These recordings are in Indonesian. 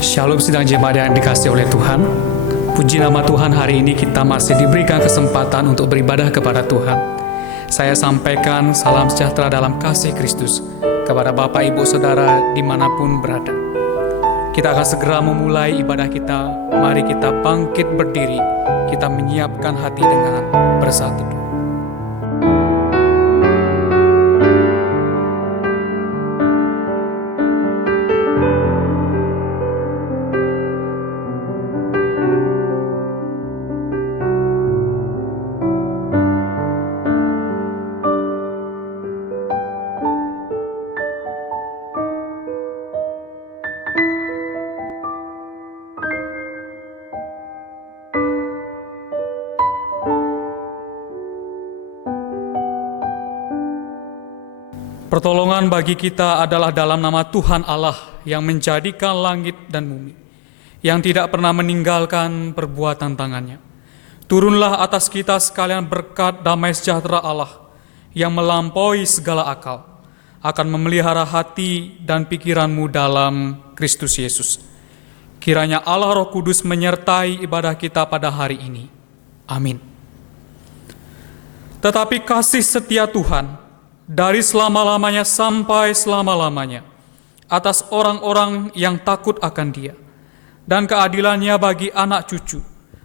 Shalom sidang jemaat yang dikasihi oleh Tuhan. Puji nama Tuhan, hari ini kita masih diberikan kesempatan untuk beribadah kepada Tuhan. Saya sampaikan salam sejahtera dalam kasih Kristus kepada Bapak, Ibu, Saudara dimanapun berada. Kita akan segera memulai ibadah kita. Mari kita bangkit berdiri. Kita menyiapkan hati dengan bersatu. Pertolongan bagi kita adalah dalam nama Tuhan Allah yang menjadikan langit dan bumi, yang tidak pernah meninggalkan perbuatan tangannya. Turunlah atas kita sekalian berkat damai sejahtera Allah yang melampaui segala akal, akan memelihara hati dan pikiranmu dalam Kristus Yesus. Kiranya Allah Roh Kudus menyertai ibadah kita pada hari ini. Amin. Tetapi kasih setia Tuhan dari selama-lamanya sampai selama-lamanya atas orang-orang yang takut akan Dia, dan keadilannya bagi anak cucu,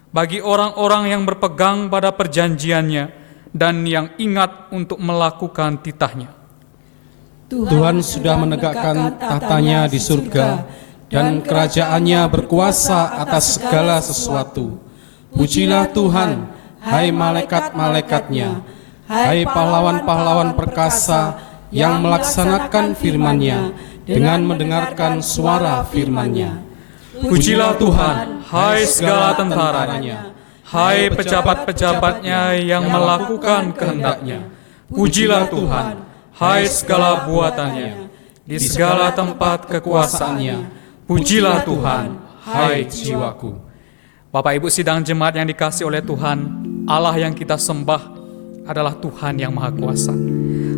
bagi orang-orang yang berpegang pada perjanjiannya dan yang ingat untuk melakukan titahnya. Tuhan sudah menegakkan tahtanya di surga, dan kerajaannya berkuasa atas segala sesuatu. Pujilah Tuhan, hai malaikat-malaikatnya, hai pahlawan-pahlawan perkasa yang melaksanakan firman-Nya dengan mendengarkan suara firman-Nya. Pujilah Tuhan, hai segala tentaranya, hai pejabat-pejabatnya yang melakukan kehendak-Nya. Pujilah Tuhan, hai segala buatannya, di segala tempat kekuasaannya. Pujilah Tuhan, hai jiwaku. Bapak Ibu sidang jemaat yang dikasihi oleh Tuhan, Allah yang kita sembah adalah Tuhan yang Maha Kuasa.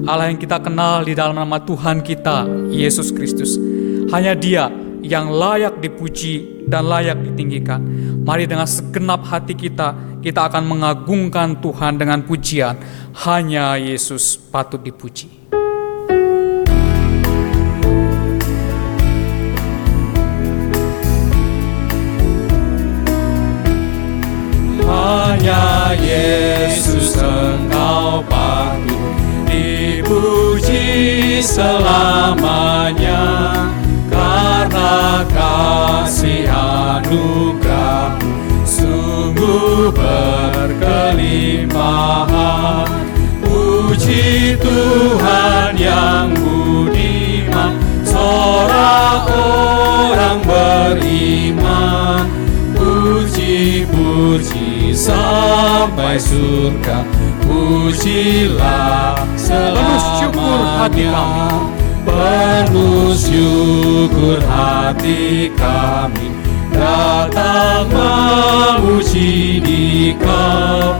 Allah yang kita kenal di dalam nama Tuhan kita, Yesus Kristus. Hanya Dia yang layak dipuji dan layak ditinggikan. Mari dengan segenap hati kita akan mengagungkan Tuhan dengan pujian. Hanya Yesus patut dipuji. Hanya Yesus Engkau patut dipuji selamanya, karena kasih anugerah-Mu sungguh berkelimpahan. Puji Tuhan yang budiman, seorang orang beriman. Puji sampai surga, pujilah selamanya. Penuh syukur hati kami datang memuji Dikau.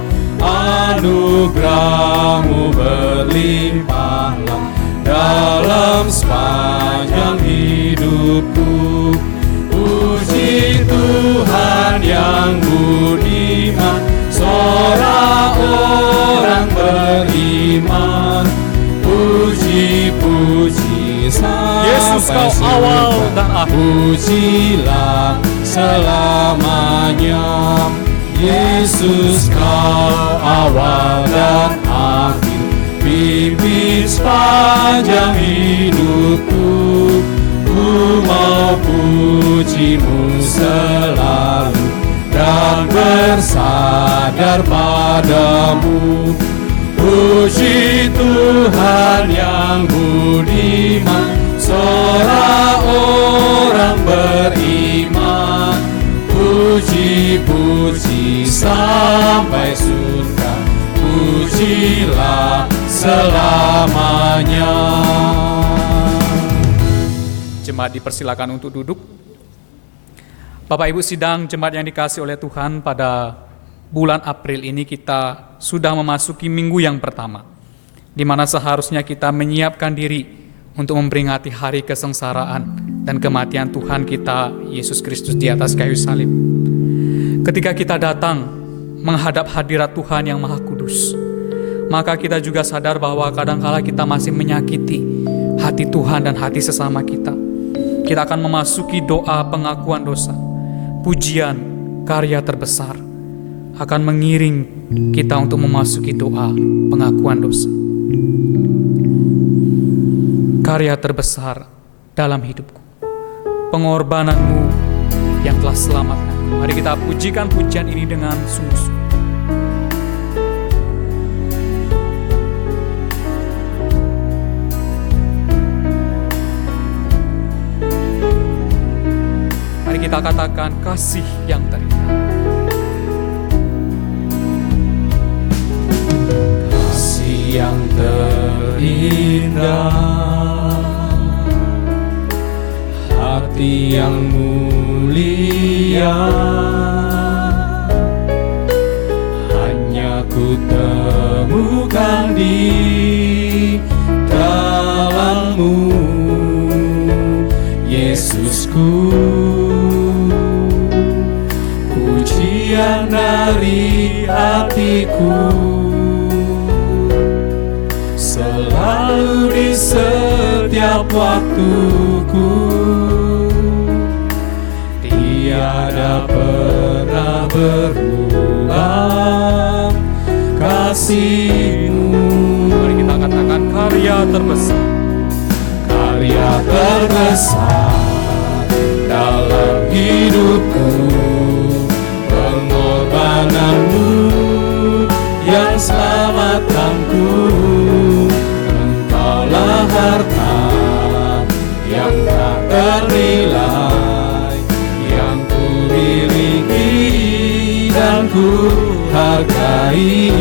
Anugerah-Mu berlimpahlah dalam sepanjang hidupku. Puji Tuhan yang budiman, seorang orang beriman. Puji sampai Yesus Kau awal dan akhir. Pujilah selamanya. Yesus Kau awal dan akhir. Pimpin sepanjang hidupku. Ku mau puji-Mu selalu dan bersandar pada-Mu. Puji Tuhan yang budiman, seorang orang beriman. Puji sampai surga, pujilah selamanya. Jemaat dipersilakan untuk duduk. Bapak Ibu sidang jemaat yang dikasihi oleh Tuhan, pada bulan April ini kita sudah memasuki minggu yang pertama, di mana seharusnya kita menyiapkan diri untuk memperingati hari kesengsaraan dan kematian Tuhan kita Yesus Kristus di atas kayu salib. Ketika kita datang menghadap hadirat Tuhan yang Maha Kudus, maka kita juga sadar bahwa kadangkala kita masih menyakiti hati Tuhan dan hati sesama kita. Kita akan memasuki doa pengakuan dosa. Pujian, karya terbesar akan mengiring kita untuk memasuki doa pengakuan dosa. Karya terbesar dalam hidupku, pengorbananmu yang telah selamatkan. Mari kita pujikan pujian ini dengan sungguh-sungguh. Mari kita katakan kasih yang terindah. Kasih yang terindah, hati yang mulia, hanya ku temukan di dalam-Mu, Yesusku. Pujian dari hatiku selalu di setiap waktuku, tiada pernah berubah kasih-Mu. Mari kita katakan karya terbesar. Karya terbesar dalam hidupku, pengorbanan-Mu yang selamatkanku. Engkaulah harta yang tak ternilai, yang ku miliki dan ku hargai.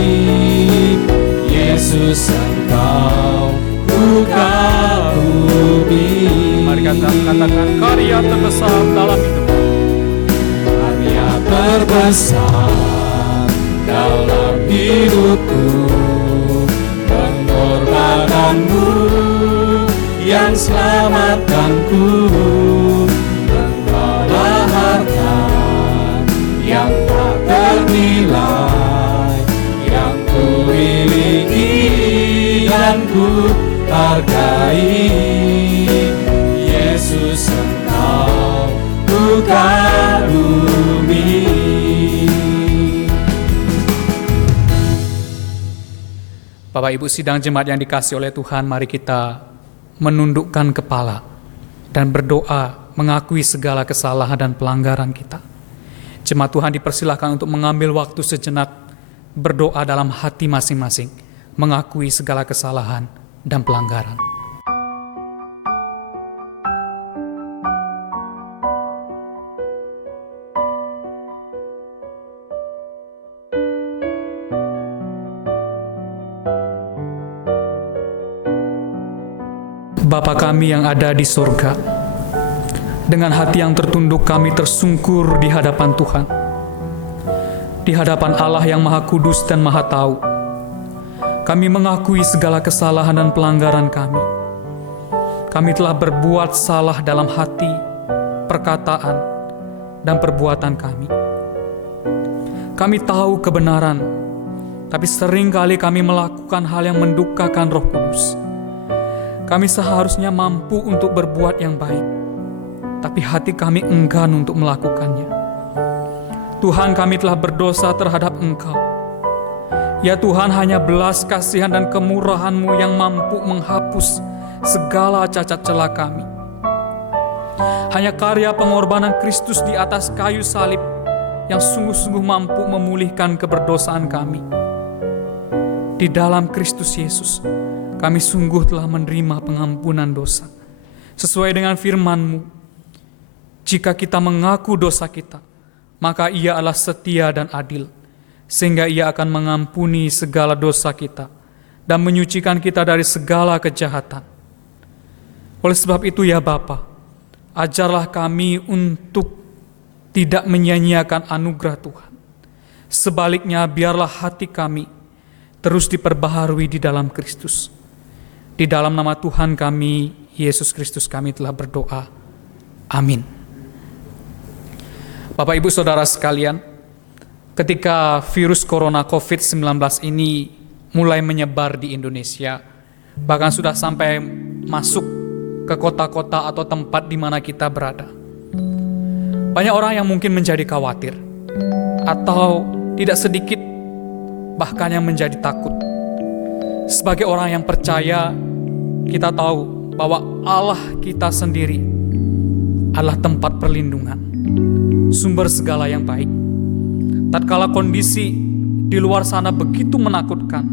Yesus, Engkau ku kagumi. Mari kita katakan karya terbesar dalam hidupku. Karya terbesar dalam hidupku, pengorbanan-Mu yang selamatkanku. Engkaulah harta yang tak ternilai, yang ku miliki dan ku hargai. Yesus, Engkau ku kagumi. Bapak Ibu sidang jemaat yang dikasihi oleh Tuhan, mari kita menundukkan kepala dan berdoa mengakui segala kesalahan dan pelanggaran kita. Jemaat Tuhan dipersilahkan untuk mengambil waktu sejenak berdoa dalam hati masing-masing, mengakui segala kesalahan dan pelanggaran. Bapa kami yang ada di surga, dengan hati yang tertunduk kami tersungkur di hadapan Tuhan, di hadapan Allah yang Maha Kudus dan Maha Tahu. Kami mengakui segala kesalahan dan pelanggaran kami. Kami telah berbuat salah dalam hati, perkataan, dan perbuatan kami. Kami tahu kebenaran, tapi seringkali kami melakukan hal yang mendukakan Roh Kudus. Kami seharusnya mampu untuk berbuat yang baik, tapi hati kami enggan untuk melakukannya. Tuhan, kami telah berdosa terhadap Engkau. Ya Tuhan, hanya belas kasihan dan kemurahan-Mu yang mampu menghapus segala cacat celah kami. Hanya karya pengorbanan Kristus di atas kayu salib yang sungguh-sungguh mampu memulihkan keberdosaan kami. Di dalam Kristus Yesus, kami sungguh telah menerima pengampunan dosa. Sesuai dengan firman-Mu, jika kita mengaku dosa kita, maka Ia adalah setia dan adil, sehingga Ia akan mengampuni segala dosa kita dan menyucikan kita dari segala kejahatan. Oleh sebab itu ya Bapa, ajarlah kami untuk tidak menyia-nyiakan anugerah Tuhan. Sebaliknya, biarlah hati kami terus diperbaharui di dalam Kristus. Di dalam nama Tuhan kami, Yesus Kristus, kami telah berdoa. Amin. Bapak Ibu Saudara sekalian, ketika virus corona COVID-19 ini mulai menyebar di Indonesia, bahkan sudah sampai masuk ke kota-kota atau tempat di mana kita berada, banyak orang yang mungkin menjadi khawatir, atau tidak sedikit bahkan yang menjadi takut. Sebagai orang yang percaya, kita tahu bahwa Allah kita sendiri adalah tempat perlindungan, sumber segala yang baik. Tatkala kondisi di luar sana begitu menakutkan,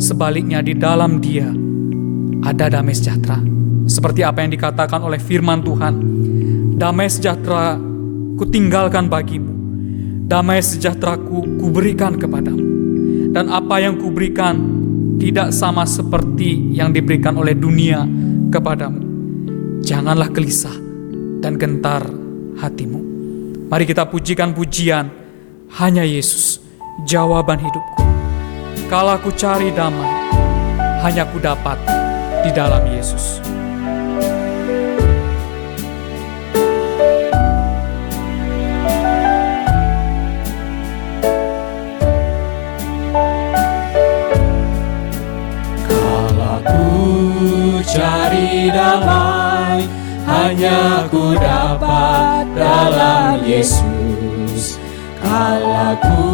sebaliknya di dalam Dia ada damai sejahtera. Seperti apa yang dikatakan oleh firman Tuhan, damai sejahtera kutinggalkan bagimu, damai sejahtera kuberikan kepadamu. Dan apa yang kuberikan tidak sama seperti yang diberikan oleh dunia kepadamu. Janganlah gelisah dan gentar hatimu. Mari kita pujikan pujian, hanya Yesus, jawaban hidupku. Kala ku cari damai, hanya ku dapat di dalam Yesus. Cari damai, hanya ku dapat dalam Yesus. Kala ku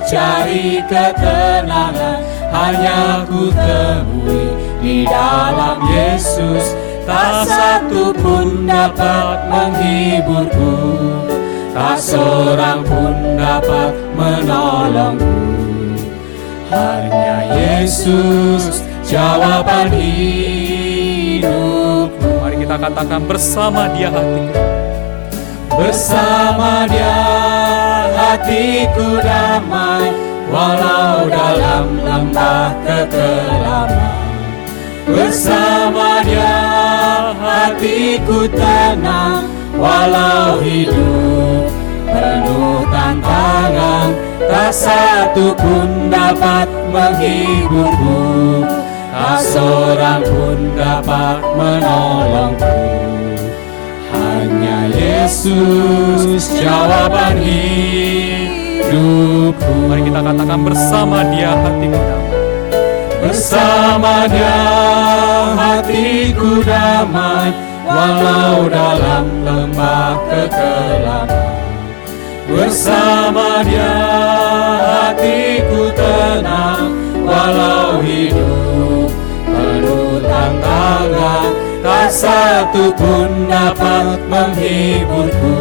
cari ketenangan, hanya ku temui di dalam Yesus. Tak satu pun dapat menghiburku, tak seorang pun dapat menolongku. Hanya Yesus, jawaban hidupku. Mari kita katakan bersama Dia hatiku. Bersama Dia hatiku damai, walau dalam lembah kekelaman. Bersama Dia hatiku tenang, walau hidup penuh tantangan. Tak satu pun dapat menghiburku, tak seorang pun dapat menolongku. Hanya Yesus, jawaban hidupku. Mari kita katakan bersama Dia hatiku damai. Bersama Dia hatiku damai, walau dalam lembah kekelaman. Bersama Dia hatiku tenang, walau hidup penuh tantangan. Tak satu pun dapat menghiburku,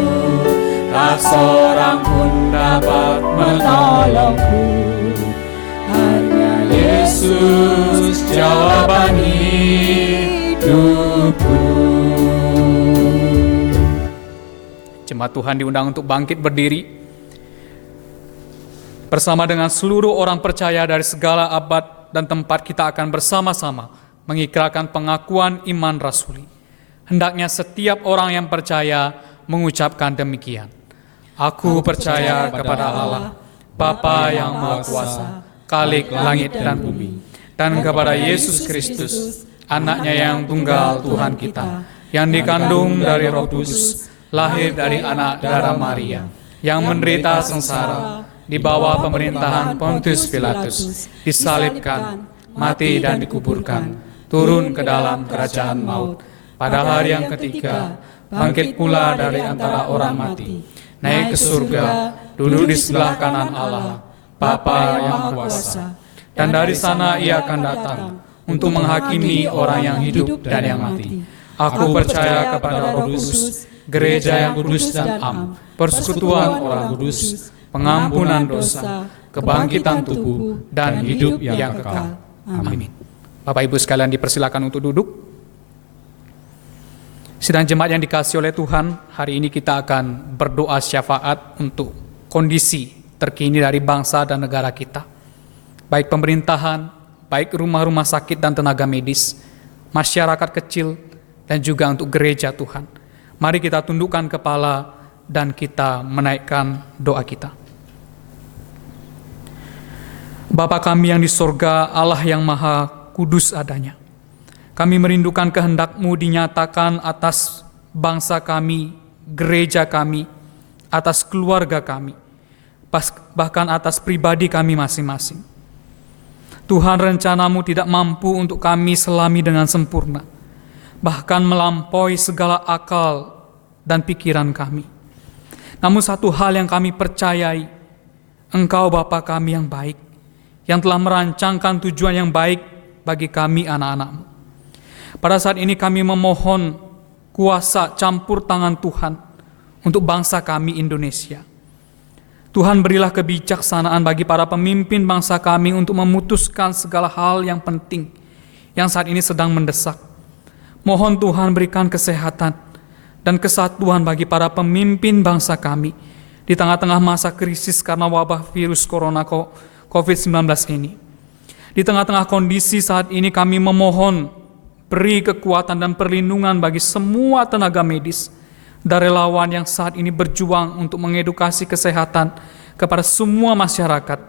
tak seorang pun dapat menolongku. Hanya Yesus, jawaban hidupku. Jemaat Tuhan diundang untuk bangkit berdiri bersama dengan seluruh orang percaya dari segala abad dan tempat. Kita akan bersama-sama mengikrarkan pengakuan iman rasuli. Hendaknya setiap orang yang percaya mengucapkan demikian. Aku percaya kepada Allah, Bapa yang Maha Kuasa, Khalik langit dan bumi, dan kepada Yesus Kristus, Anaknya yang tunggal Tuhan kita, yang dikandung dari Roh Kudus, lahir dari anak darah Maria, yang menderita sengsara di bawah pemerintahan Pontius Pilatus, disalibkan, mati dan dikuburkan, turun ke dalam kerajaan maut. Pada hari yang ketiga, bangkit pula dari antara orang mati, naik ke surga, duduk di sebelah kanan Allah, Bapa yang Maha Kuasa. Dan dari sana Ia akan datang untuk menghakimi orang yang hidup dan yang mati. Aku percaya kepada Roh Kudus, gereja yang kudus dan am, persekutuan orang kudus, pengampunan dosa, kebangkitan tubuh, dan hidup yang kekal. Amin. Bapak Ibu sekalian dipersilakan untuk duduk. Sidang jemaat yang dikasihi oleh Tuhan, hari ini kita akan berdoa syafaat untuk kondisi terkini dari bangsa dan negara kita. Baik pemerintahan, baik rumah-rumah sakit dan tenaga medis, masyarakat kecil, dan juga untuk gereja Tuhan. Mari kita tundukkan kepala dan kita menaikkan doa kita. Bapa kami yang di sorga, Allah yang Maha Kudus adanya, kami merindukan kehendak-Mu dinyatakan atas bangsa kami, gereja kami, atas keluarga kami, bahkan atas pribadi kami masing-masing. Tuhan, rencanamu tidak mampu untuk kami selami dengan sempurna, bahkan melampaui segala akal dan pikiran kami. Namun satu hal yang kami percayai, Engkau Bapa kami yang baik, yang telah merancangkan tujuan yang baik bagi kami anak-anak-Mu. Pada saat ini kami memohon kuasa campur tangan Tuhan untuk bangsa kami Indonesia. Tuhan, berilah kebijaksanaan bagi para pemimpin bangsa kami untuk memutuskan segala hal yang penting yang saat ini sedang mendesak. Mohon Tuhan berikan kesehatan dan kesatuan bagi para pemimpin bangsa kami di tengah-tengah masa krisis karena wabah virus corona COVID-19 ini. Di tengah-tengah kondisi saat ini kami memohon beri kekuatan dan perlindungan bagi semua tenaga medis dan relawan yang saat ini berjuang untuk mengedukasi kesehatan kepada semua masyarakat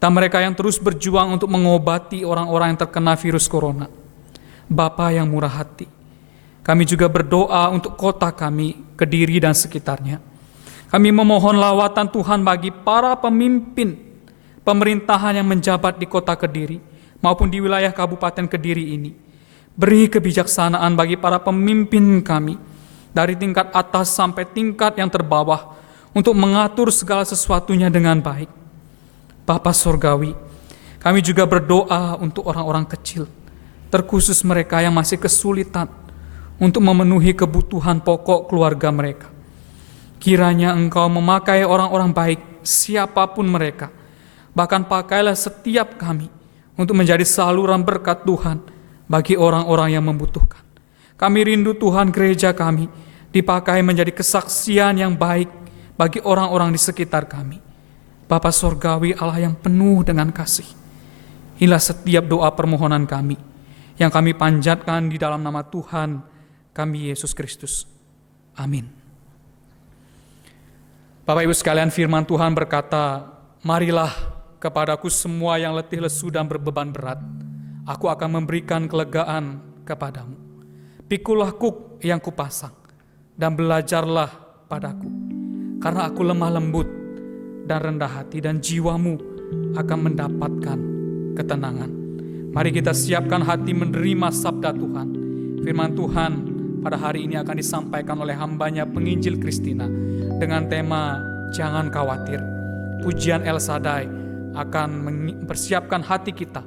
dan mereka yang terus berjuang untuk mengobati orang-orang yang terkena virus corona. Bapa yang murah hati, kami juga berdoa untuk kota kami, Kediri dan sekitarnya. Kami memohon lawatan Tuhan bagi para pemimpin pemerintahan yang menjabat di kota Kediri maupun di wilayah Kabupaten Kediri ini. Beri kebijaksanaan bagi para pemimpin kami dari tingkat atas sampai tingkat yang terbawah untuk mengatur segala sesuatunya dengan baik. Bapa Surgawi, kami juga berdoa untuk orang-orang kecil, terkhusus mereka yang masih kesulitan untuk memenuhi kebutuhan pokok keluarga mereka. Kiranya Engkau memakai orang-orang baik, siapapun mereka, bahkan pakailah setiap kami untuk menjadi saluran berkat Tuhan bagi orang-orang yang membutuhkan. Kami rindu Tuhan gereja kami dipakai menjadi kesaksian yang baik bagi orang-orang di sekitar kami. Bapa Surgawi, Allah yang penuh dengan kasih, inilah setiap doa permohonan kami yang kami panjatkan di dalam nama Tuhan kami Yesus Kristus. Amin. Bapak Ibu sekalian, firman Tuhan berkata, marilah kepadaku semua yang letih lesu dan berbeban berat, aku akan memberikan kelegaan kepadamu. Pikulah kuk yang kupasang dan belajarlah padaku, karena aku lemah lembut dan rendah hati, dan jiwamu akan mendapatkan ketenangan. Mari kita siapkan hati menerima sabda Tuhan. Firman Tuhan pada hari ini akan disampaikan oleh hambanya penginjil Kristina dengan tema jangan khawatir. Pujian El Shaddai akan mempersiapkan hati kita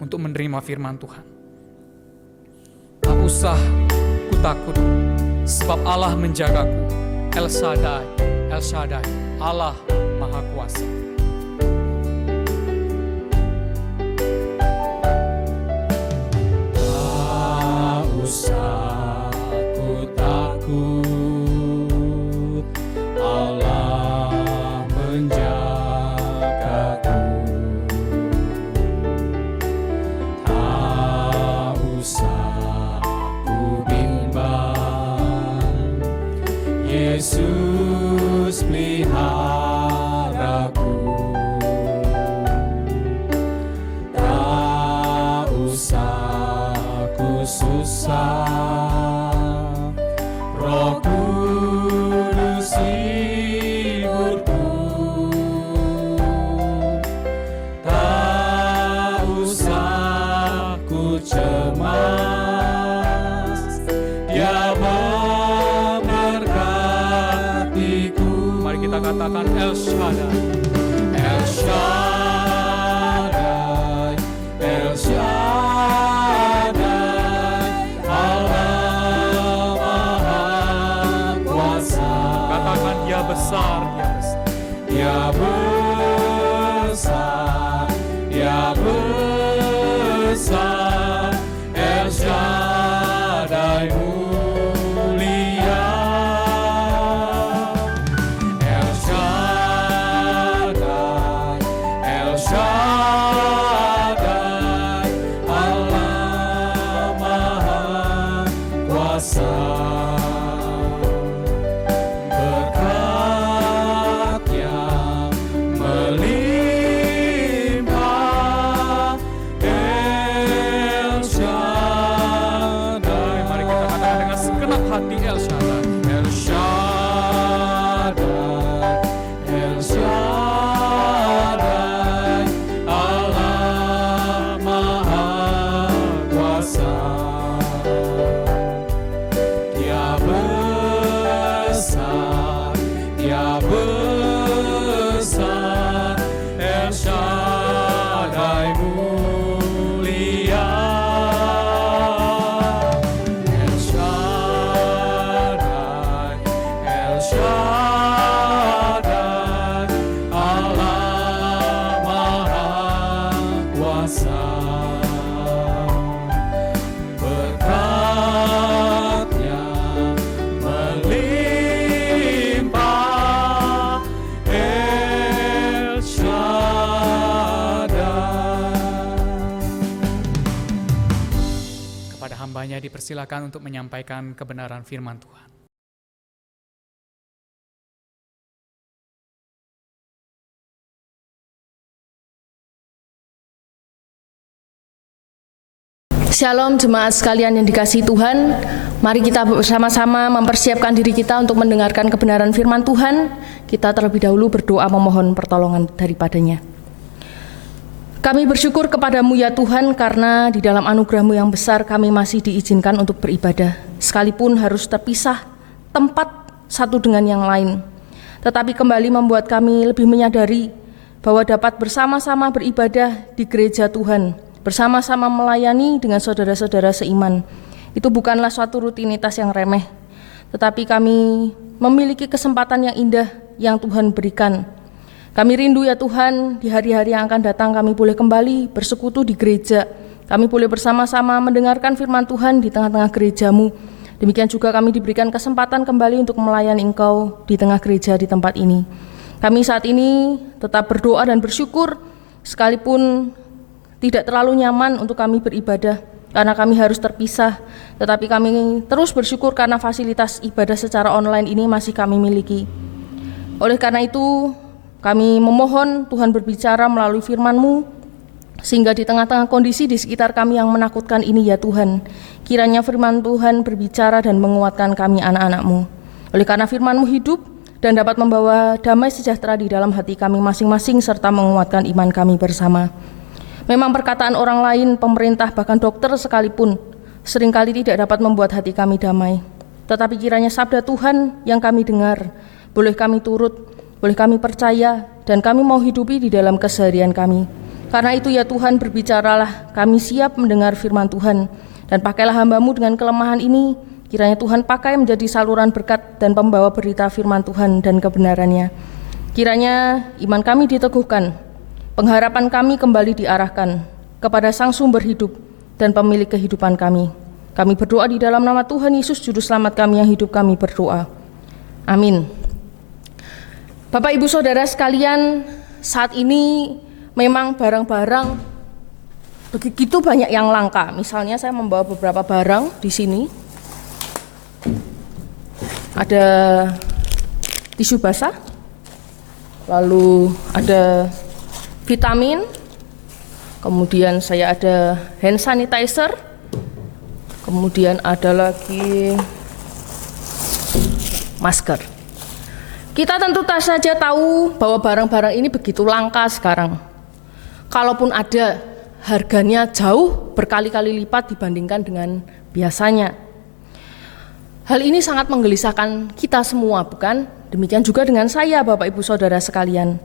untuk menerima firman Tuhan. Tak usah ku takut, sebab Allah menjagaku. El Shaddai, El Shaddai, Allah Maha Kuasa. Tak usah ku takut, Allah menjagaku. Tak usah ku bimbang, Yesus peliharaku. Tak usah ku susah, Roh Kudus hiburku. Tak usah ku cemas, Dia memberkatiku. Mari kita katakan El Shaddai. El Shaddai, El Shaddai, Allah Maha Kuasa. Katakan Dia besar, Dia besar. Dia besar, Dia besar, El Shaddai mulia. El Shaddai, El Shaddai, Allah Maha Kuasa. Berkat yang melimpah, El Shaddai. Mari kita katakan dengan segenap hati El Shaddai. kepada hambanya dipersilakan untuk menyampaikan kebenaran firman Tuhan. Shalom jemaat sekalian yang dikasihi Tuhan. Mari kita bersama-sama mempersiapkan diri kita untuk mendengarkan kebenaran firman Tuhan. Kita terlebih dahulu berdoa memohon pertolongan daripadanya. Kami bersyukur kepadamu ya Tuhan, karena di dalam anugerah-Mu yang besar kami masih diizinkan untuk beribadah, sekalipun harus terpisah tempat satu dengan yang lain. Tetapi kembali membuat kami lebih menyadari bahwa dapat bersama-sama beribadah di gereja Tuhan, bersama-sama melayani dengan saudara-saudara seiman. Itu bukanlah suatu rutinitas yang remeh, tetapi kami memiliki kesempatan yang indah yang Tuhan berikan. Kami rindu ya Tuhan, di hari-hari yang akan datang kami boleh kembali bersekutu di gereja. Kami boleh bersama-sama mendengarkan firman Tuhan di tengah-tengah gereja-Mu. Demikian juga kami diberikan kesempatan kembali untuk melayani Engkau di tengah gereja di tempat ini. Kami saat ini tetap berdoa dan bersyukur, sekalipun tidak terlalu nyaman untuk kami beribadah karena kami harus terpisah, tetapi kami terus bersyukur karena fasilitas ibadah secara online ini masih kami miliki. Oleh karena itu, kami memohon Tuhan berbicara melalui firman-Mu, sehingga di tengah-tengah kondisi di sekitar kami yang menakutkan ini ya Tuhan, kiranya firman Tuhan berbicara dan menguatkan kami anak-anak-Mu. Oleh karena firman-Mu hidup dan dapat membawa damai sejahtera di dalam hati kami masing-masing serta menguatkan iman kami bersama. Memang perkataan orang lain, pemerintah, bahkan dokter sekalipun seringkali tidak dapat membuat hati kami damai. Tetapi kiranya sabda Tuhan yang kami dengar, boleh kami turut, boleh kami percaya, dan kami mau hidupi di dalam keseharian kami. Karena itu ya Tuhan, berbicaralah, kami siap mendengar firman Tuhan. Dan pakailah hamba-Mu dengan kelemahan ini, kiranya Tuhan pakai menjadi saluran berkat dan pembawa berita firman Tuhan dan kebenarannya. Kiranya iman kami diteguhkan, pengharapan kami kembali diarahkan kepada Sang Sumber hidup dan pemilik kehidupan kami. Kami berdoa di dalam nama Tuhan Yesus, Juru Selamat kami yang hidup, kami berdoa. Amin. Bapak Ibu Saudara sekalian, saat ini memang barang-barang begitu banyak yang langka. Misalnya saya membawa beberapa barang di sini. Ada tisu basah, lalu ada vitamin, kemudian saya ada hand sanitizer, kemudian ada lagi masker. Kita tentu saja tahu bahwa barang-barang ini begitu langka sekarang. Kalaupun ada, harganya jauh berkali-kali lipat dibandingkan dengan biasanya. Hal ini sangat menggelisahkan kita semua, bukan? Demikian juga dengan saya, Bapak Ibu Saudara sekalian.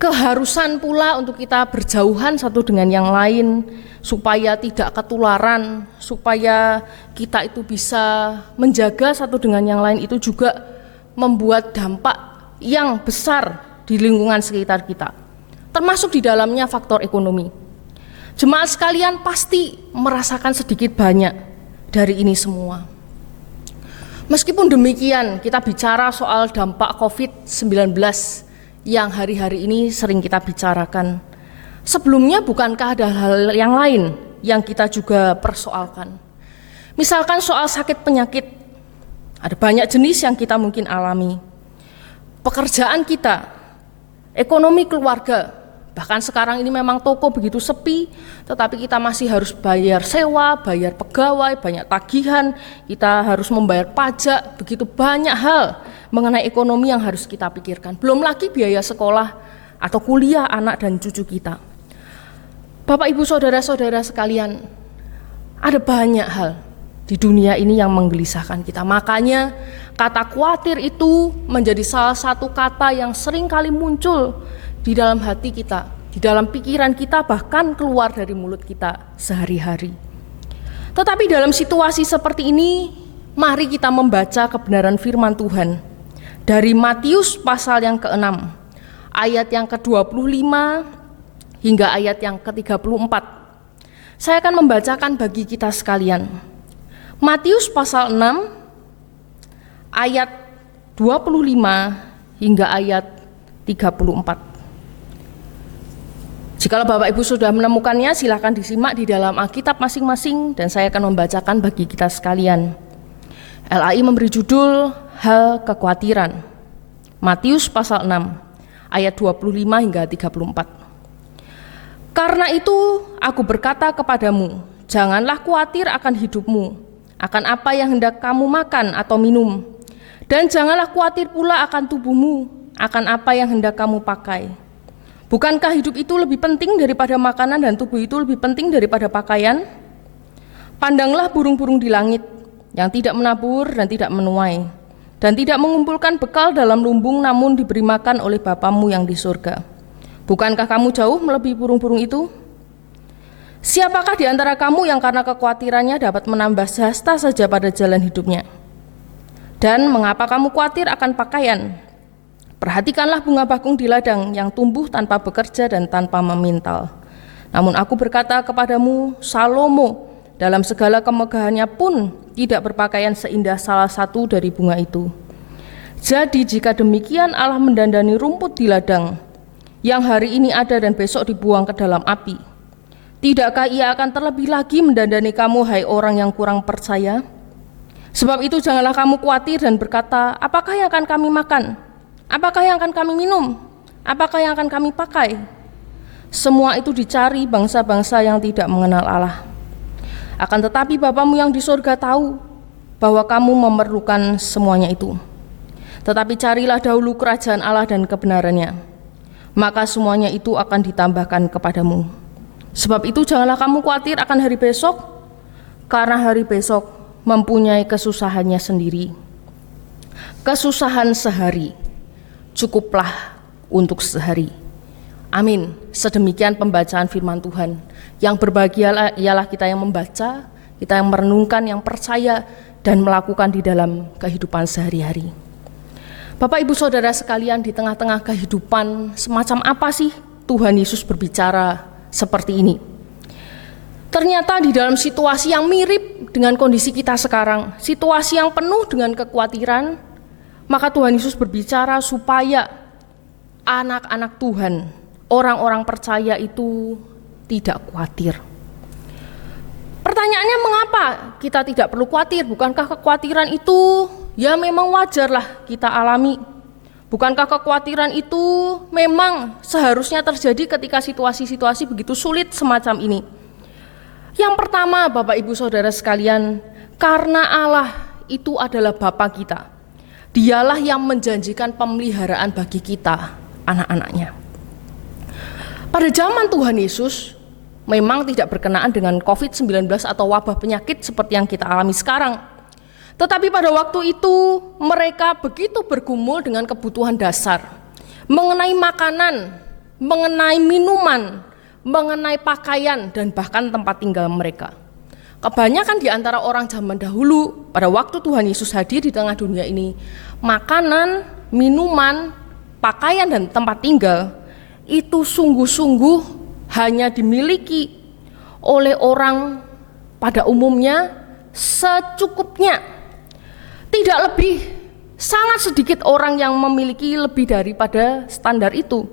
Keharusan pula untuk kita berjauhan satu dengan yang lain, supaya tidak ketularan, supaya kita itu bisa menjaga satu dengan yang lain, itu juga membuat dampak yang besar di lingkungan sekitar kita, termasuk di dalamnya faktor ekonomi. Jemaat sekalian pasti merasakan sedikit banyak dari ini semua. Meskipun demikian, kita bicara soal dampak COVID-19 yang hari-hari ini sering kita bicarakan. Sebelumnya bukankah ada hal yang lain yang kita juga persoalkan? Misalkan soal sakit penyakit, ada banyak jenis yang kita mungkin alami. Pekerjaan kita, ekonomi keluarga, bahkan sekarang ini memang toko begitu sepi, tetapi kita masih harus bayar sewa, bayar pegawai, banyak tagihan, kita harus membayar pajak, begitu banyak hal mengenai ekonomi yang harus kita pikirkan. Belum lagi biaya sekolah atau kuliah anak dan cucu kita. Bapak Ibu Saudara-saudara sekalian, ada banyak hal di dunia ini yang menggelisahkan kita. Makanya kata khawatir itu menjadi salah satu kata yang sering kali muncul di dalam hati kita, di dalam pikiran kita, bahkan keluar dari mulut kita sehari-hari. Tetapi dalam situasi seperti ini, mari kita membaca kebenaran firman Tuhan dari Matius pasal yang ke-6, ayat yang ke-25 hingga ayat yang ke-34. Saya akan membacakan bagi kita sekalian. Matius pasal 6, ayat 25 hingga ayat 34. Jikalau Bapak Ibu sudah menemukannya, silakan disimak di dalam Alkitab masing-masing dan saya akan membacakan bagi kita sekalian. LAI memberi judul Hal Kekhawatiran. Matius pasal 6 ayat 25 hingga 34. Karena itu aku berkata kepadamu, janganlah khawatir akan hidupmu, akan apa yang hendak kamu makan atau minum, dan janganlah khawatir pula akan tubuhmu, akan apa yang hendak kamu pakai. Bukankah hidup itu lebih penting daripada makanan dan tubuh itu lebih penting daripada pakaian? Pandanglah burung-burung di langit yang tidak menabur dan tidak menuai, dan tidak mengumpulkan bekal dalam lumbung, namun diberi makan oleh Bapamu yang di surga. Bukankah kamu jauh melebihi burung-burung itu? Siapakah di antara kamu yang karena kekhawatirannya dapat menambah sehasta saja pada jalan hidupnya? Dan mengapa kamu khawatir akan pakaian? Perhatikanlah bunga bakung di ladang yang tumbuh tanpa bekerja dan tanpa memintal. Namun aku berkata kepadamu, Salomo dalam segala kemegahannya pun tidak berpakaian seindah salah satu dari bunga itu. Jadi jika demikian Allah mendandani rumput di ladang, yang hari ini ada dan besok dibuang ke dalam api, tidakkah ia akan terlebih lagi mendandani kamu, hai orang yang kurang percaya? Sebab itu janganlah kamu khawatir dan berkata, apakah yang akan kami makan? Apakah yang akan kami minum? Apakah yang akan kami pakai? Semua itu dicari bangsa-bangsa yang tidak mengenal Allah. Akan tetapi Bapamu yang di surga tahu bahwa kamu memerlukan semuanya itu. Tetapi carilah dahulu kerajaan Allah dan kebenarannya, maka semuanya itu akan ditambahkan kepadamu. Sebab itu janganlah kamu khawatir akan hari besok, karena hari besok mempunyai kesusahannya sendiri. Kesusahan sehari cukuplah untuk sehari. Amin. Sedemikian pembacaan firman Tuhan. Yang berbahagia ialah kita yang membaca, kita yang merenungkan, yang percaya, dan melakukan di dalam kehidupan sehari-hari. Bapak Ibu Saudara sekalian, di tengah-tengah kehidupan semacam apa sih Tuhan Yesus berbicara seperti ini? Ternyata di dalam situasi yang mirip dengan kondisi kita sekarang, situasi yang penuh dengan kekhawatiran, maka Tuhan Yesus berbicara supaya anak-anak Tuhan, orang-orang percaya itu tidak khawatir. Pertanyaannya, mengapa kita tidak perlu khawatir? Bukankah kekhawatiran itu ya memang wajarlah kita alami? Bukankah kekhawatiran itu memang seharusnya terjadi ketika situasi-situasi begitu sulit semacam ini? Yang pertama, Bapak Ibu Saudara sekalian, karena Allah itu adalah Bapa kita. Dialah yang menjanjikan pemeliharaan bagi kita, anak-anaknya. Pada zaman Tuhan Yesus, memang tidak berkenaan dengan COVID-19 atau wabah penyakit seperti yang kita alami sekarang. Tetapi pada waktu itu, mereka begitu bergumul dengan kebutuhan dasar, mengenai makanan, mengenai minuman, mengenai pakaian, dan bahkan tempat tinggal mereka. Kebanyakan di antara orang zaman dahulu, pada waktu Tuhan Yesus hadir di tengah dunia ini, makanan, minuman, pakaian, dan tempat tinggal itu sungguh-sungguh hanya dimiliki oleh orang pada umumnya secukupnya. Tidak lebih, sangat sedikit orang yang memiliki lebih daripada standar itu.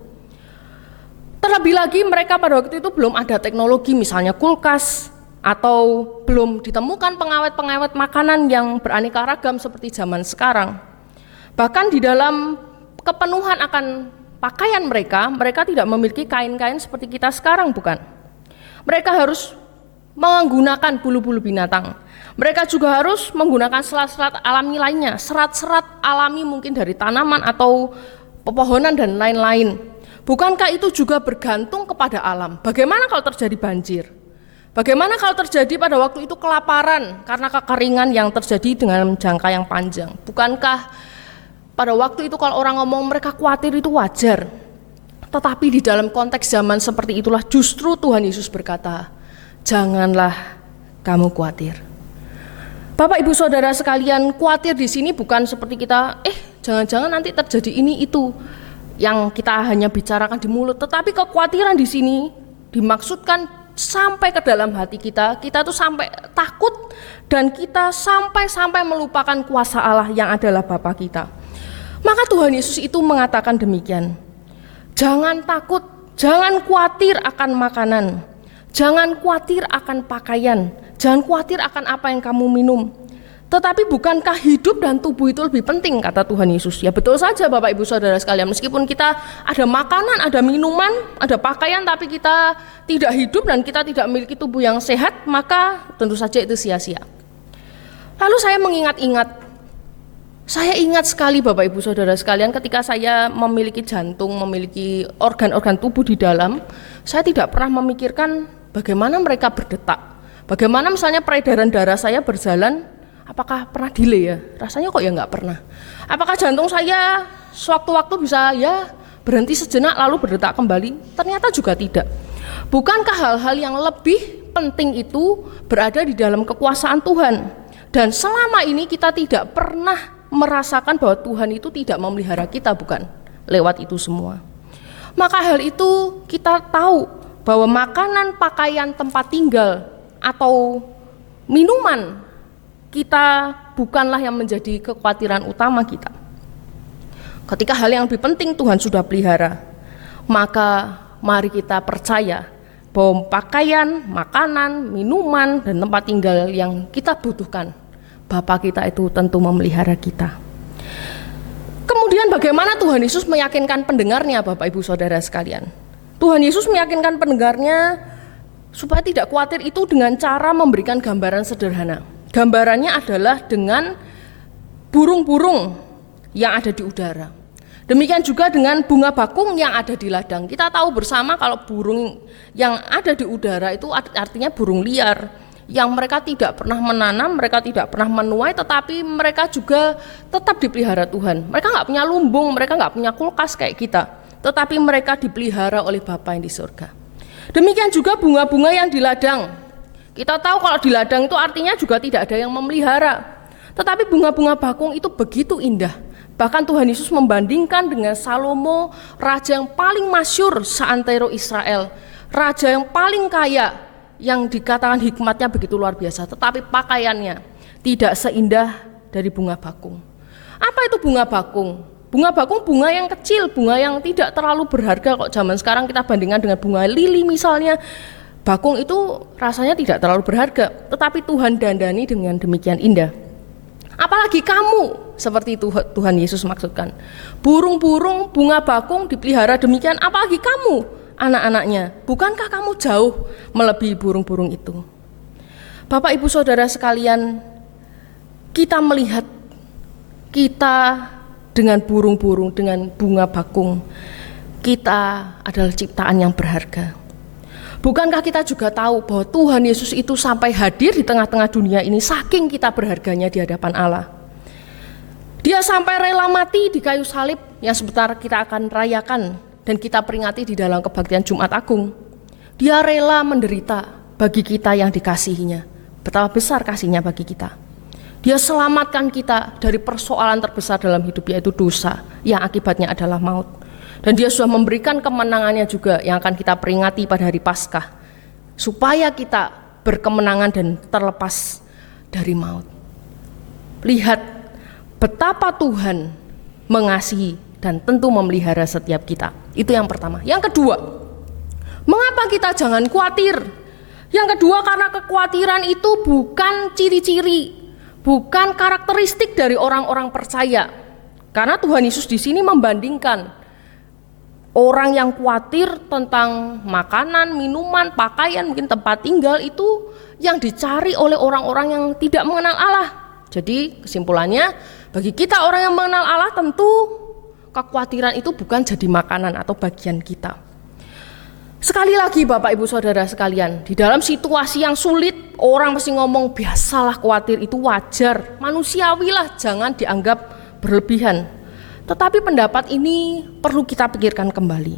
Terlebih lagi mereka pada waktu itu belum ada teknologi misalnya kulkas, atau belum ditemukan pengawet-pengawet makanan yang beraneka ragam seperti zaman sekarang. Bahkan di dalam kepenuhan akan pakaian mereka tidak memiliki kain-kain seperti kita sekarang, bukan? Mereka harus menggunakan bulu-bulu binatang. Mereka juga harus menggunakan serat-serat alami lainnya, serat-serat alami mungkin dari tanaman atau pepohonan dan lain-lain. Bukankah itu juga bergantung kepada alam? Bagaimana kalau terjadi banjir? Bagaimana kalau terjadi pada waktu itu kelaparan karena kekeringan yang terjadi dengan jangka yang panjang? Bukankah pada waktu itu kalau orang ngomong mereka khawatir itu wajar? Tetapi di dalam konteks zaman seperti itulah justru Tuhan Yesus berkata, janganlah kamu khawatir. Bapak Ibu Saudara sekalian, khawatir di sini bukan seperti kita, jangan-jangan nanti terjadi ini itu yang kita hanya bicarakan di mulut, tetapi kekhawatiran di sini dimaksudkan sampai ke dalam hati kita tuh sampai takut dan kita sampai melupakan kuasa Allah yang adalah Bapa kita. Maka Tuhan Yesus itu mengatakan demikian, jangan takut Jangan khawatir akan makanan, jangan khawatir akan pakaian, jangan khawatir akan apa yang kamu minum. Tetapi bukankah hidup dan tubuh itu lebih penting, kata Tuhan Yesus? Ya betul saja Bapak Ibu Saudara sekalian, meskipun kita ada makanan, ada minuman, ada pakaian, tapi kita tidak hidup dan kita tidak memiliki tubuh yang sehat, maka tentu saja itu sia-sia. Lalu saya saya ingat sekali Bapak Ibu Saudara sekalian, ketika saya memiliki jantung, memiliki organ-organ tubuh di dalam, saya tidak pernah memikirkan bagaimana mereka berdetak, bagaimana misalnya peredaran darah saya berjalan. Apakah pernah delay ya? Rasanya kok ya nggak pernah. Apakah jantung saya sewaktu-waktu bisa ya berhenti sejenak lalu berdetak kembali? Ternyata juga tidak. Bukankah hal-hal yang lebih penting itu berada di dalam kekuasaan Tuhan? Dan selama ini kita tidak pernah merasakan bahwa Tuhan itu tidak memelihara kita, bukan? Lewat itu semua. Maka hal itu kita tahu bahwa makanan, pakaian, tempat tinggal, atau minuman kita bukanlah yang menjadi kekhawatiran utama kita. Ketika hal yang lebih penting Tuhan sudah pelihara, maka mari kita percaya bahwa pakaian, makanan, minuman, dan tempat tinggal yang kita butuhkan, Bapa kita itu tentu memelihara kita. Kemudian bagaimana Tuhan Yesus meyakinkan pendengarnya, Bapak Ibu Saudara sekalian? Tuhan Yesus meyakinkan pendengarnya supaya tidak khawatir itu dengan cara memberikan gambaran sederhana. Gambarannya adalah dengan burung-burung yang ada di udara. Demikian juga dengan bunga bakung yang ada di ladang. Kita tahu bersama kalau burung yang ada di udara itu artinya burung liar, yang mereka tidak pernah menanam, mereka tidak pernah menuai, tetapi mereka juga tetap dipelihara Tuhan. Mereka nggak punya lumbung, mereka nggak punya kulkas kayak kita, tetapi mereka dipelihara oleh Bapa yang di surga. Demikian juga bunga-bunga yang di ladang. Kita tahu kalau di ladang itu artinya juga tidak ada yang memelihara. Tetapi bunga-bunga bakung itu begitu indah. Bahkan Tuhan Yesus membandingkan dengan Salomo, raja yang paling masyhur seantero Israel. Raja yang paling kaya, yang dikatakan hikmatnya begitu luar biasa. Tetapi pakaiannya tidak seindah dari bunga bakung. Apa itu bunga bakung? Bunga bakung bunga yang kecil, bunga yang tidak terlalu berharga. Kok zaman sekarang kita bandingkan dengan bunga lili misalnya, bakung itu rasanya tidak terlalu berharga, tetapi Tuhan dandani dengan demikian indah. Apalagi kamu, seperti itu Tuhan Yesus maksudkan. Burung-burung, bunga bakung dipelihara demikian, apalagi kamu, anak-anaknya. Bukankah kamu jauh melebihi burung-burung itu? Bapak Ibu Saudara sekalian, kita melihat kita dengan burung-burung, dengan bunga bakung, kita adalah ciptaan yang berharga. Bukankah kita juga tahu bahwa Tuhan Yesus itu sampai hadir di tengah-tengah dunia ini saking kita berharganya di hadapan Allah. Dia sampai rela mati di kayu salib yang sebentar kita akan rayakan dan kita peringati di dalam kebaktian Jumat Agung. Dia rela menderita bagi kita yang dikasihinya. Betapa besar kasihnya bagi kita. Dia selamatkan kita dari persoalan terbesar dalam hidup, yaitu dosa yang akibatnya adalah maut. Dan dia sudah memberikan kemenangannya juga yang akan kita peringati pada hari Paskah, supaya kita berkemenangan dan terlepas dari maut. Lihat betapa Tuhan mengasihi dan tentu memelihara setiap kita. Itu yang pertama. Yang kedua, mengapa kita jangan khawatir? Yang kedua, karena kekhawatiran itu bukan ciri-ciri, bukan karakteristik dari orang-orang percaya. Karena Tuhan Yesus di sini membandingkan orang yang khawatir tentang makanan, minuman, pakaian, mungkin tempat tinggal itu yang dicari oleh orang-orang yang tidak mengenal Allah. Jadi kesimpulannya, bagi kita orang yang mengenal Allah tentu kekhawatiran itu bukan jadi makanan atau bagian kita. Sekali lagi Bapak Ibu Saudara sekalian, di dalam situasi yang sulit orang mesti ngomong biasalah khawatir, itu wajar, manusiawilah, jangan dianggap berlebihan. Tetapi pendapat ini perlu kita pikirkan kembali.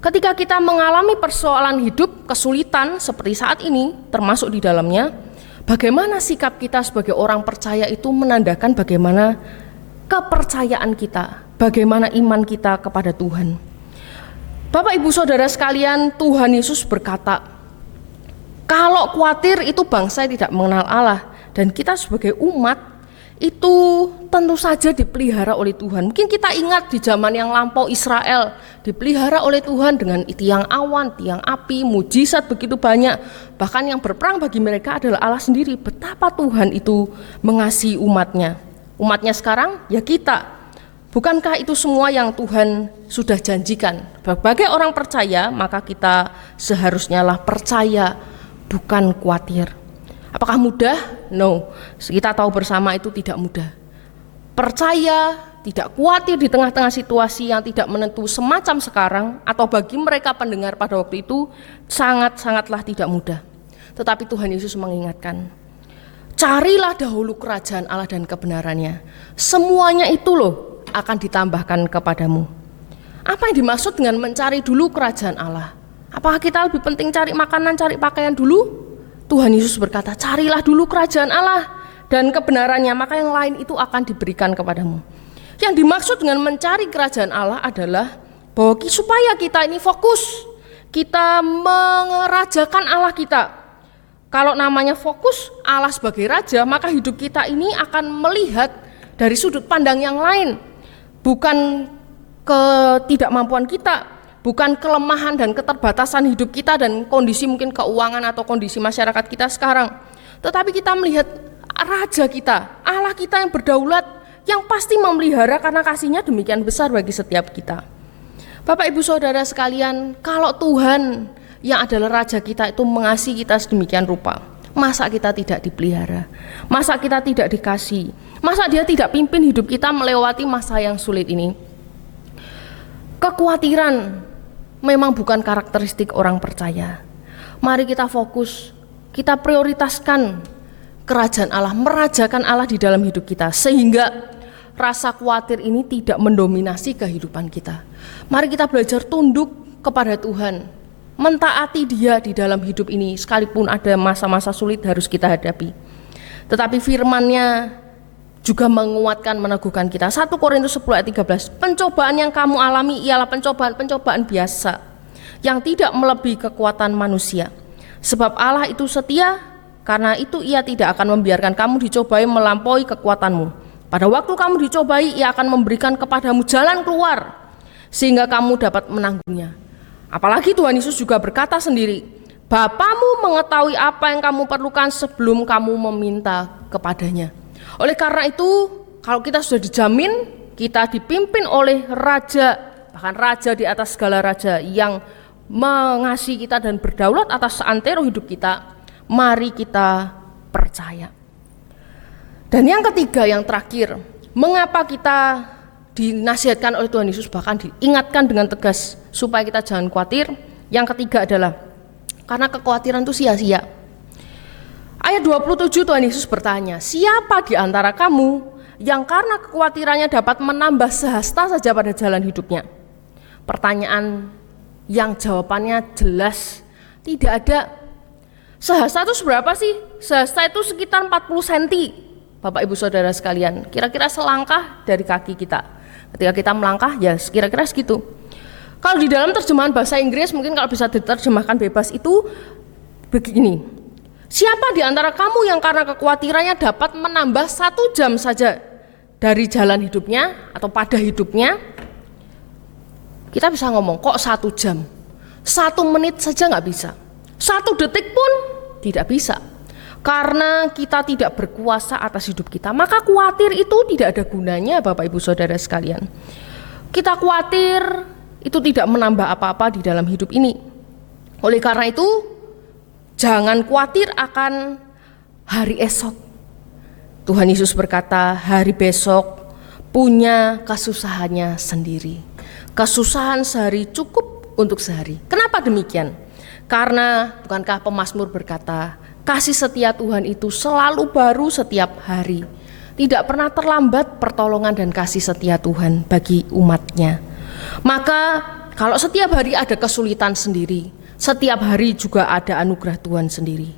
Ketika kita mengalami persoalan hidup, kesulitan seperti saat ini, termasuk di dalamnya, bagaimana sikap kita sebagai orang percaya itu menandakan bagaimana kepercayaan kita, bagaimana iman kita kepada Tuhan. Bapak Ibu Saudara sekalian, Tuhan Yesus berkata, kalau khawatir itu bangsa yang tidak mengenal Allah, dan kita sebagai umat itu tentu saja dipelihara oleh Tuhan. Mungkin kita ingat di zaman yang lampau Israel dipelihara oleh Tuhan dengan tiang awan, tiang api, mujizat begitu banyak. Bahkan yang berperang bagi mereka adalah Allah sendiri. Betapa Tuhan itu mengasihi umatnya. Umatnya sekarang ya kita. Bukankah itu semua yang Tuhan sudah janjikan? Sebagai orang percaya, maka kita seharusnya lah percaya, bukan khawatir. Apakah mudah? No. Kita tahu bersama itu tidak mudah. Percaya, tidak khawatir di tengah-tengah situasi yang tidak menentu semacam sekarang, atau bagi mereka pendengar pada waktu itu, sangat-sangatlah tidak mudah. Tetapi Tuhan Yesus mengingatkan, carilah dahulu kerajaan Allah dan kebenarannya. Semuanya itu loh akan ditambahkan kepadamu. Apa yang dimaksud dengan mencari dulu kerajaan Allah? Apakah kita lebih penting cari makanan, cari pakaian dulu? Tuhan Yesus berkata, carilah dulu kerajaan Allah dan kebenarannya, maka yang lain itu akan diberikan kepadamu. Yang dimaksud dengan mencari kerajaan Allah adalah bahwa supaya kita ini fokus, kita merajakan Allah kita. Kalau namanya fokus Allah sebagai raja, maka hidup kita ini akan melihat dari sudut pandang yang lain. Bukan ketidakmampuan kita, bukan kelemahan dan keterbatasan hidup kita dan kondisi mungkin keuangan atau kondisi masyarakat kita sekarang. Tetapi kita melihat raja kita, Allah kita yang berdaulat, yang pasti memelihara karena kasihnya demikian besar bagi setiap kita. Bapak Ibu Saudara sekalian, kalau Tuhan yang adalah raja kita itu mengasihi kita sedemikian rupa, masa kita tidak dipelihara? Masa kita tidak dikasih? Masa dia tidak pimpin hidup kita melewati masa yang sulit ini? Kekhawatiran memang bukan karakteristik orang percaya. Mari kita fokus, kita prioritaskan kerajaan Allah, merajakan Allah di dalam hidup kita, sehingga rasa khawatir ini tidak mendominasi kehidupan kita. Mari kita belajar tunduk kepada Tuhan, mentaati Dia di dalam hidup ini, sekalipun ada masa-masa sulit harus kita hadapi. Tetapi firman-Nya juga menguatkan, meneguhkan kita. 1 Korintus 10 ayat 13, pencobaan yang kamu alami ialah pencobaan biasa, yang tidak melebihi kekuatan manusia. Sebab Allah itu setia, karena itu Ia tidak akan membiarkan kamu dicobai melampaui kekuatanmu. Pada waktu kamu dicobai, Ia akan memberikan kepadamu jalan keluar, sehingga kamu dapat menanggungnya. Apalagi Tuhan Yesus juga berkata sendiri, Bapamu mengetahui apa yang kamu perlukan sebelum kamu meminta kepadanya. Oleh karena itu, kalau kita sudah dijamin, kita dipimpin oleh raja, bahkan raja di atas segala raja yang mengasihi kita dan berdaulat atas seantero hidup kita, mari kita percaya. Dan yang ketiga, yang terakhir, mengapa kita dinasihatkan oleh Tuhan Yesus, bahkan diingatkan dengan tegas supaya kita jangan khawatir. Yang ketiga adalah karena kekhawatiran itu sia-sia. Ayat 27 Tuhan Yesus bertanya, siapa di antara kamu yang karena kekhawatirannya dapat menambah sehasta saja pada jalan hidupnya? Pertanyaan yang jawabannya jelas tidak ada. Sehasta itu seberapa sih? Sehasta itu sekitar 40 cm. Bapak Ibu Saudara sekalian, kira-kira selangkah dari kaki kita. Ketika kita melangkah ya kira-kira segitu. Kalau di dalam terjemahan bahasa Inggris, mungkin kalau bisa diterjemahkan bebas itu begini. Siapa di antara kamu yang karena kekhawatirannya dapat menambah 1 jam saja dari jalan hidupnya atau pada hidupnya? Kita bisa ngomong, kok 1 jam? 1 menit saja nggak bisa. 1 detik pun tidak bisa. Karena kita tidak berkuasa atas hidup kita, maka khawatir itu tidak ada gunanya Bapak Ibu Saudara sekalian. Kita khawatir itu tidak menambah apa-apa di dalam hidup ini. Oleh karena itu, jangan khawatir akan hari esok. Tuhan Yesus berkata, hari besok punya kesusahannya sendiri. Kesusahan sehari cukup untuk sehari. Kenapa demikian? Karena bukankah pemazmur berkata, kasih setia Tuhan itu selalu baru setiap hari. Tidak pernah terlambat pertolongan dan kasih setia Tuhan bagi umatnya. Maka kalau setiap hari ada kesulitan sendiri, setiap hari juga ada anugerah Tuhan sendiri.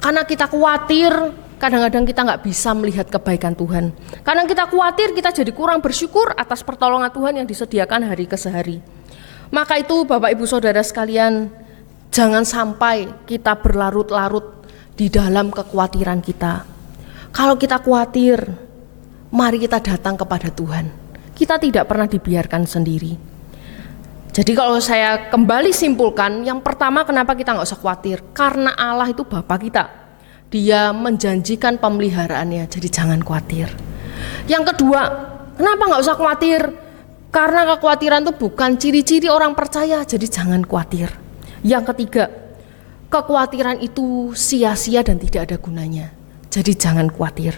Karena kita khawatir, kadang-kadang kita nggak bisa melihat kebaikan Tuhan. Karena kita khawatir, kita jadi kurang bersyukur atas pertolongan Tuhan yang disediakan hari ke hari. Maka itu Bapak Ibu Saudara sekalian, jangan sampai kita berlarut-larut di dalam kekhawatiran kita. Kalau kita khawatir, mari kita datang kepada Tuhan. Kita tidak pernah dibiarkan sendiri. Jadi kalau saya kembali simpulkan, yang pertama kenapa kita nggak usah khawatir? Karena Allah itu Bapa kita. Dia menjanjikan pemeliharaannya, jadi jangan khawatir. Yang kedua, kenapa nggak usah khawatir? Karena kekhawatiran itu bukan ciri-ciri orang percaya, jadi jangan khawatir. Yang ketiga, kekhawatiran itu sia-sia dan tidak ada gunanya, jadi jangan khawatir.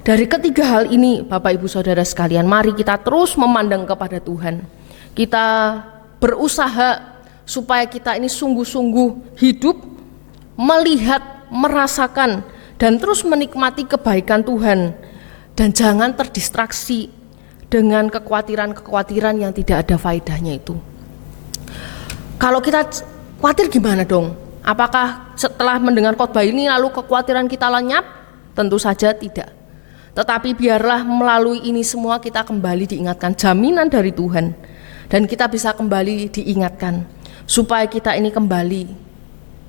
Dari ketiga hal ini, Bapak Ibu Saudara sekalian, mari kita terus memandang kepada Tuhan. Kita berusaha supaya kita ini sungguh-sungguh hidup, melihat, merasakan, dan terus menikmati kebaikan Tuhan. Dan jangan terdistraksi dengan kekhawatiran-kekhawatiran yang tidak ada faedahnya itu. Kalau kita khawatir gimana dong? Apakah setelah mendengar khotbah ini lalu kekhawatiran kita lenyap? Tentu saja tidak. Tetapi biarlah melalui ini semua kita kembali diingatkan jaminan dari Tuhan. Dan kita bisa kembali diingatkan supaya kita ini kembali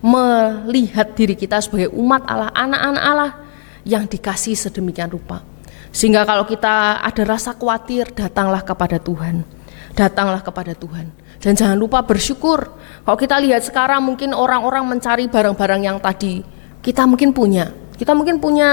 melihat diri kita sebagai umat Allah, anak-anak Allah yang dikasihi sedemikian rupa. Sehingga kalau kita ada rasa khawatir, datanglah kepada Tuhan. Datanglah kepada Tuhan. Dan jangan lupa bersyukur. Kalau kita lihat sekarang mungkin orang-orang mencari barang-barang yang tadi kita mungkin punya. Kita mungkin punya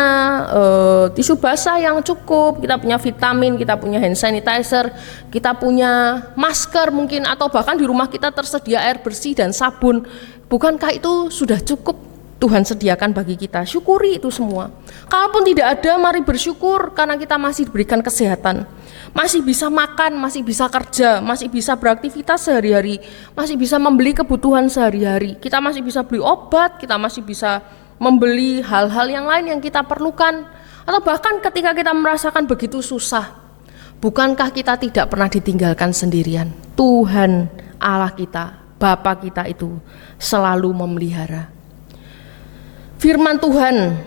tisu basah yang cukup, kita punya vitamin, kita punya hand sanitizer, kita punya masker mungkin, atau bahkan di rumah kita tersedia air bersih dan sabun. Bukankah itu sudah cukup Tuhan sediakan bagi kita? Syukuri itu semua. Kalaupun tidak ada, mari bersyukur karena kita masih diberikan kesehatan, masih bisa makan, masih bisa kerja, masih bisa beraktivitas sehari-hari, masih bisa membeli kebutuhan sehari-hari. Kita masih bisa beli obat, kita masih bisa membeli hal-hal yang lain yang kita perlukan. Atau bahkan ketika kita merasakan begitu susah, bukankah kita tidak pernah ditinggalkan sendirian? Tuhan Allah kita, Bapa kita itu selalu memelihara. Firman Tuhan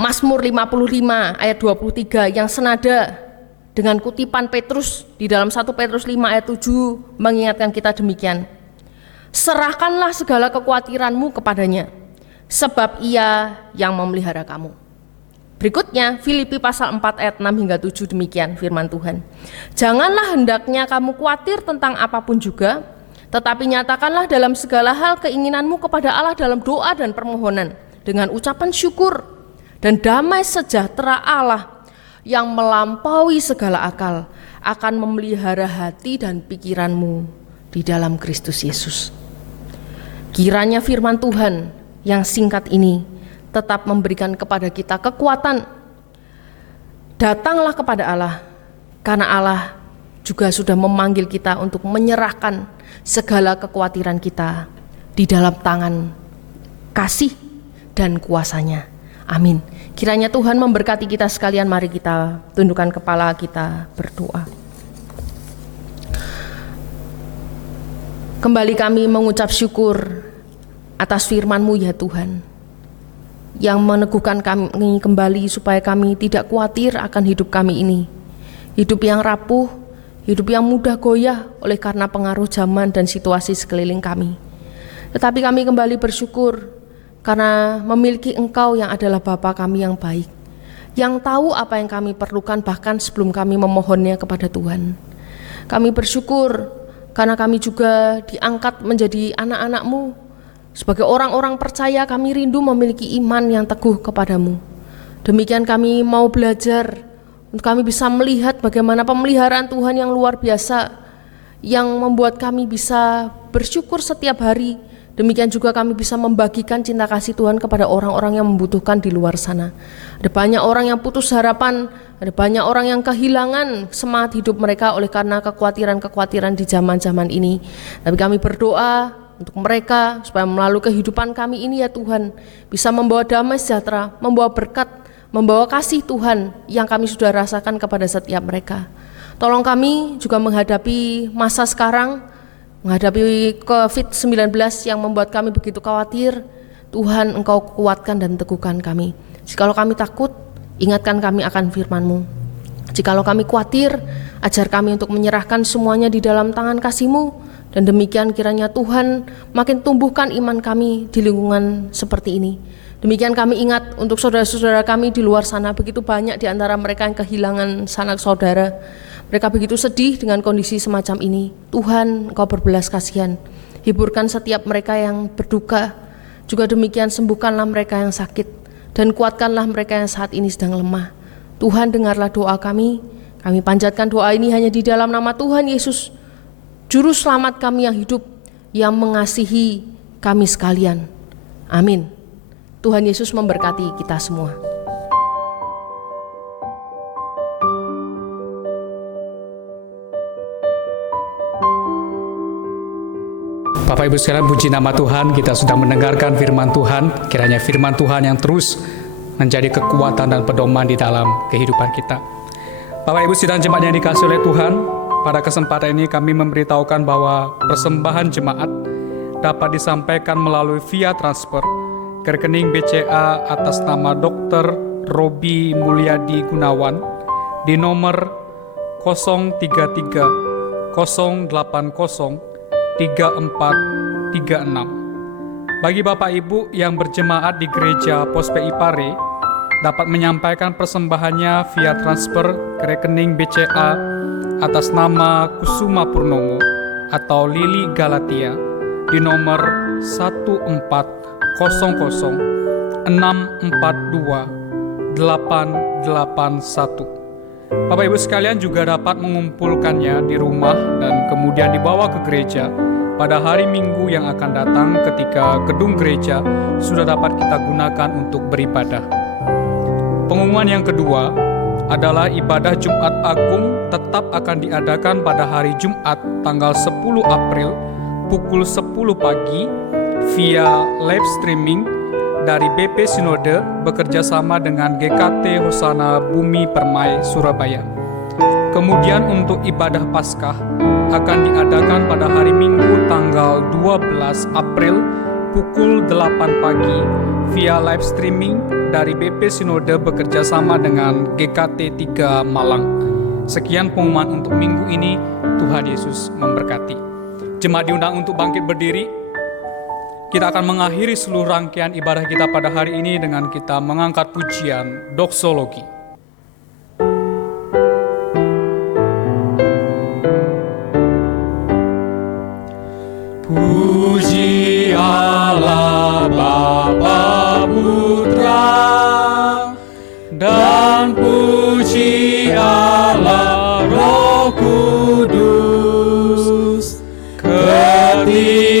Mazmur 55 ayat 23 yang senada dengan kutipan Petrus di dalam 1 Petrus 5 ayat 7 mengingatkan kita demikian. Serahkanlah segala kekhawatiranmu kepadanya, sebab Ia yang memelihara kamu. Berikutnya Filipi pasal 4 ayat 6 hingga 7 demikian firman Tuhan. Janganlah hendaknya kamu khawatir tentang apapun juga, tetapi nyatakanlah dalam segala hal keinginanmu kepada Allah dalam doa dan permohonan dengan ucapan syukur, dan damai sejahtera Allah yang melampaui segala akal akan memelihara hati dan pikiranmu di dalam Kristus Yesus. Kiranya firman Tuhan yang singkat ini tetap memberikan kepada kita kekuatan. Datanglah kepada Allah, karena Allah juga sudah memanggil kita untuk menyerahkan segala kekhawatiran kita di dalam tangan kasih dan kuasa-Nya. Amin. Kiranya Tuhan memberkati kita sekalian. Mari kita tundukkan kepala, kita berdoa. Kembali kami mengucap syukur atas firman-Mu ya Tuhan, yang meneguhkan kami kembali supaya kami tidak khawatir akan hidup kami ini. Hidup yang rapuh, hidup yang mudah goyah oleh karena pengaruh zaman dan situasi sekeliling kami. Tetapi kami kembali bersyukur karena memiliki Engkau yang adalah Bapa kami yang baik, yang tahu apa yang kami perlukan bahkan sebelum kami memohonnya kepada Tuhan. Kami bersyukur karena kami juga diangkat menjadi anak-anak-Mu. Sebagai orang-orang percaya, kami rindu memiliki iman yang teguh kepadamu. Demikian kami mau belajar untuk kami bisa melihat bagaimana pemeliharaan Tuhan yang luar biasa, yang membuat kami bisa bersyukur setiap hari. Demikian juga kami bisa membagikan cinta kasih Tuhan kepada orang-orang yang membutuhkan di luar sana. Ada banyak orang yang putus harapan, ada banyak orang yang kehilangan semangat hidup mereka oleh karena kekhawatiran-kekhawatiran di zaman-zaman ini. Tapi kami berdoa untuk mereka supaya melalui kehidupan kami ini ya Tuhan, bisa membawa damai sejahtera, membawa berkat, membawa kasih Tuhan yang kami sudah rasakan kepada setiap mereka. Tolong kami juga menghadapi masa sekarang, menghadapi COVID-19 yang membuat kami begitu khawatir. Tuhan, Engkau kuatkan dan teguhkan kami. Jikalau kami takut, ingatkan kami akan firman-Mu. Jikalau kami khawatir, ajar kami untuk menyerahkan semuanya di dalam tangan kasih-Mu. Dan demikian kiranya Tuhan makin tumbuhkan iman kami di lingkungan seperti ini. Demikian kami ingat untuk saudara-saudara kami di luar sana, begitu banyak di antara mereka yang kehilangan sanak saudara. Mereka begitu sedih dengan kondisi semacam ini. Tuhan, Engkau berbelas kasihan. Hiburkan setiap mereka yang berduka. Juga demikian sembuhkanlah mereka yang sakit. Dan kuatkanlah mereka yang saat ini sedang lemah. Tuhan, dengarlah doa kami. Kami panjatkan doa ini hanya di dalam nama Tuhan Yesus, Juru Selamat kami yang hidup, yang mengasihi kami sekalian. Amin. Tuhan Yesus memberkati kita semua. Bapak Ibu sekalian, puji nama Tuhan, kita sudah mendengarkan firman Tuhan. Kiranya firman Tuhan yang terus menjadi kekuatan dan pedoman di dalam kehidupan kita. Bapak Ibu sidang jemaat yang dikasihi oleh Tuhan, pada kesempatan ini kami memberitahukan bahwa persembahan jemaat dapat disampaikan melalui via transfer ke rekening BCA atas nama Dr. Robi Mulyadi Gunawan di nomor 033 080 3436. Bagi Bapak Ibu yang berjemaat di Gereja Pospe Ipare dapat menyampaikan persembahannya via transfer ke rekening BCA atas nama Kusuma Purnomo atau Lili Galatia di nomor 14006428881. Bapak Ibu sekalian juga dapat mengumpulkannya di rumah dan kemudian dibawa ke gereja pada hari Minggu yang akan datang ketika gedung gereja sudah dapat kita gunakan untuk beribadah. Pengumuman yang kedua adalah ibadah Jumat Agung tetap akan diadakan pada hari Jumat tanggal 10 April pukul 10 pagi via live streaming dari BP Sinode bekerjasama dengan GKT Hosana Bumi Permai Surabaya. Kemudian untuk ibadah Paskah akan diadakan pada hari Minggu tanggal 12 April pukul 8 pagi via live streaming dari BP Sinode bekerjasama dengan GKT 3 Malang. Sekian pengumuman untuk minggu ini. Tuhan Yesus memberkati. Jemaat diundang untuk bangkit berdiri. Kita akan mengakhiri seluruh rangkaian ibadah kita pada hari ini dengan kita mengangkat pujian doksologi. Puji Allah Bapa Putra dan puji Allah Roh Kudus, ketiganya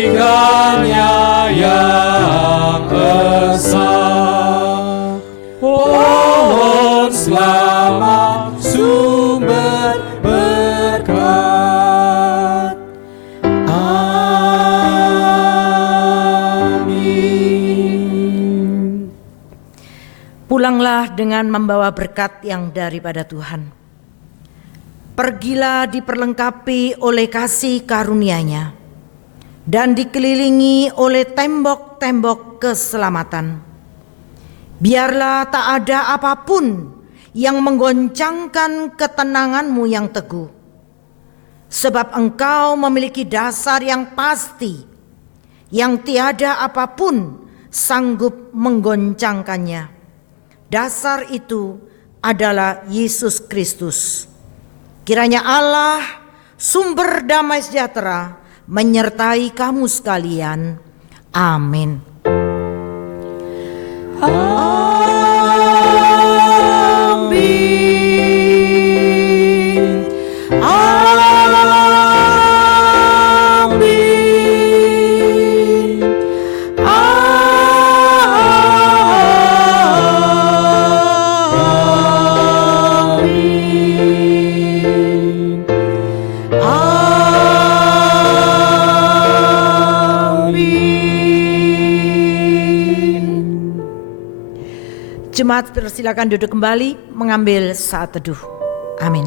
yang esa. Pohon selamat sumber berkat. Amin. Pulanglah dengan membawa berkat yang daripada Tuhan. Pergilah diperlengkapi oleh kasih karunia-Nya dan dikelilingi oleh tembok-tembok keselamatan. Biarlah tak ada apapun yang menggoncangkan ketenanganmu yang teguh, sebab engkau memiliki dasar yang pasti, yang tiada apapun sanggup menggoncangkannya. Dasar itu adalah Yesus Kristus. Kiranya Allah, sumber damai sejahtera, menyertai kamu sekalian. Amin. Amin. Jemaat persilakan duduk kembali mengambil saat teduh. Amin.